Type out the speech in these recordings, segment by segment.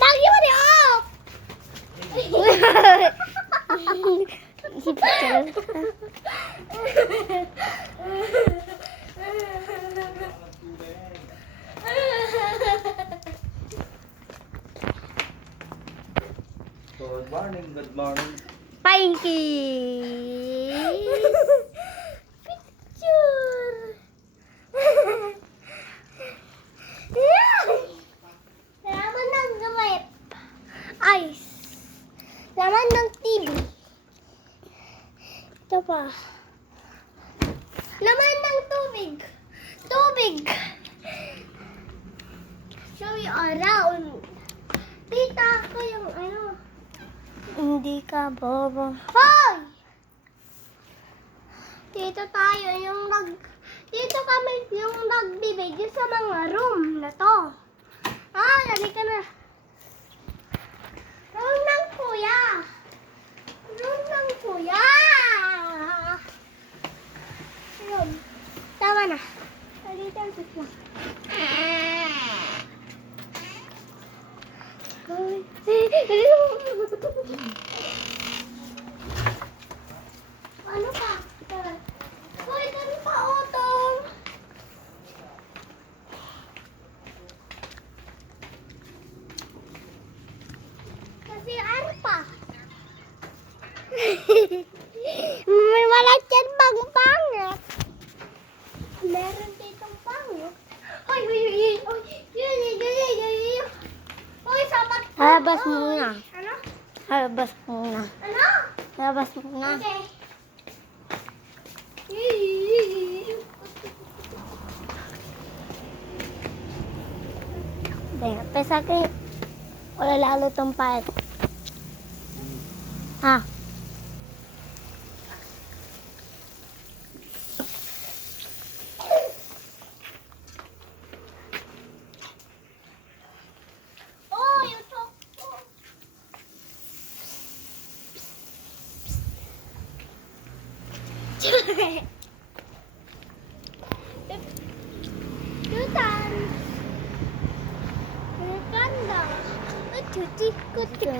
Lagi mo di off! Good morning, good morning. Pinky! Picture! Laman ng rep. Ice. Laman ng TV. Ito pa. Laman ng tubig. Tubig. Show you around. Tita ko yung ano. Hindi ka bobo. Hoy! Dito tayo dito kami yung nagbibideo sa mga room na to. Lali ka na. Room ng kuya. Room ng kuya. Room. Tama na. Dito ang sisma. Ano pa? Hoy, ano pa utong? Kasi ano pa? May wala dyan bang pangit. Meron ditong pangit. Hoy, yun. Hoy, sabat. Halabas muna. Ano? Halabas muna. Ano? Halabas muna. Okay. Kaya, pesa kayo. Wala lalo tong pahit. Ah. Oh, you talk. Tutan. Ganda. Cuci, kucik.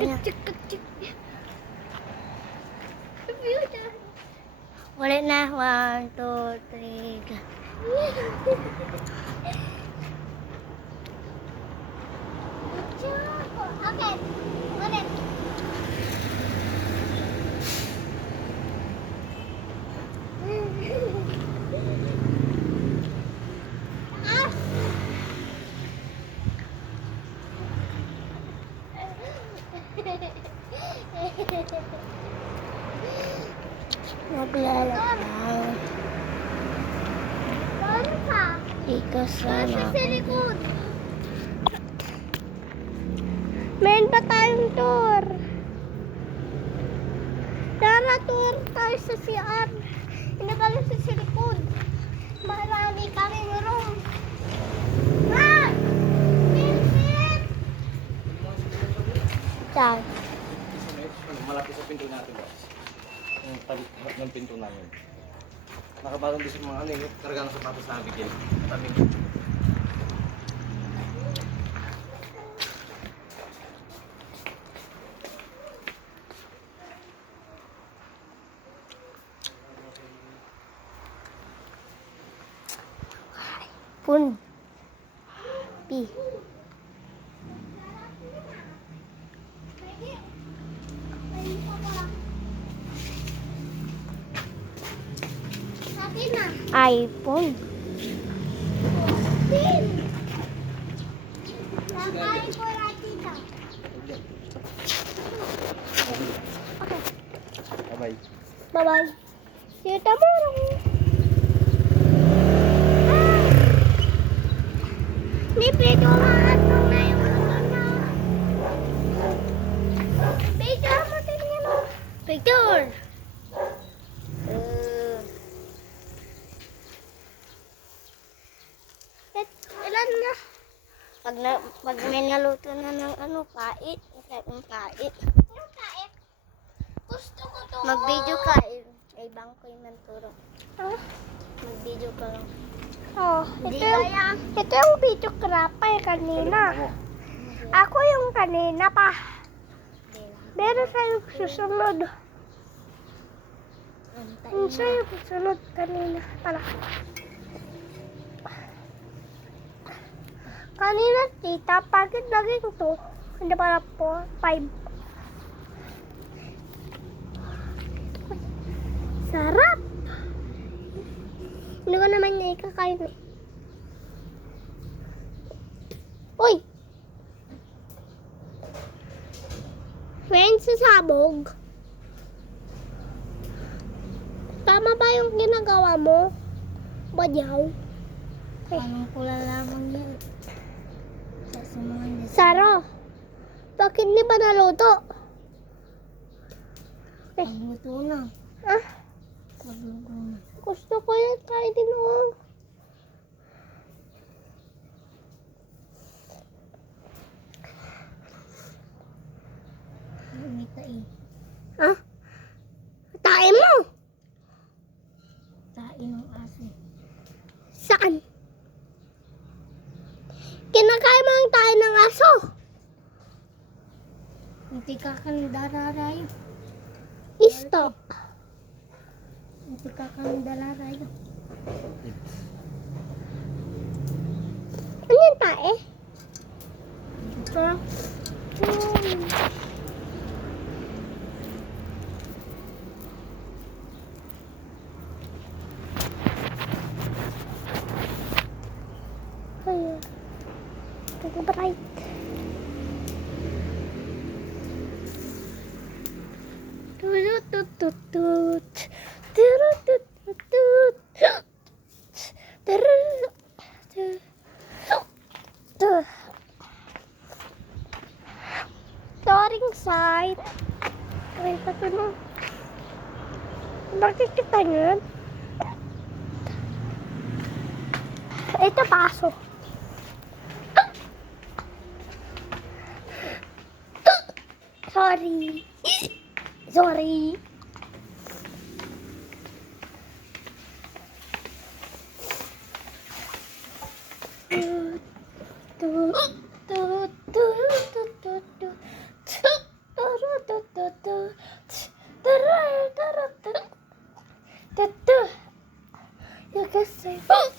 Wala na. 1, 2, 3. Okay, ulit. Naglalakad. Ano pa? Ikaw sana. Sa likod. Meron pa tayong tour. Tara, tour tayo sa CR. Hindi ka lang sa likod. Marami kaming room. Ah! Pinsit! Saan? Malapit sa pinto natin, boss. Yung talit ng pinto namin. Nakabalong din sa mga ano yung karga ng sapatos na bigyan. Mataming. Pun. Pi. Sabi na. iPhone. Pin! Sabay ko ratita. Bye-bye. Bye-bye. See you tomorrow. Nipito lahat ng na yung ano na. Picture mo tingin mo. Picture. Ilan na? Pag may naluto na ng ano, pait. Yung pait. Yung kain. Gusto ko to. Mag-video ka. Ibang ko yung nanturo. Ah? Mag-video ka lang. Oh, Hindi ito yung video crap kanina. Ako yung kanina pa. Meron sa'yo susunod. Yung sa'yo susunod kanina pala. Kanina tita, bakit naging 2? Hindi pala 4, 5. Sarap! Hindi ko naman niya ikakain. Uy! Friends, sasabog. Tama ba yung ginagawa mo? Badyaw? Anong pula lamang yan? Sa sumunod. Saro, bakit di ba naluto? Magluto na. Ah, Magluto na. gusto ko yan kahit din oh. Umita eh. Ah, tae mo. Tain ng aso. Saan? Kinakain mo ang tae ng aso. Hindi ka dararay. Isto. Hindi ka dararay. Ano yung tae? Ito. Ayun. Ito bright. Tutututut. Turutututut. Turututut. Storing side. Ay, pato na. Bakit kita yun? Ito paso. Sorry. Sorry. You can say bye.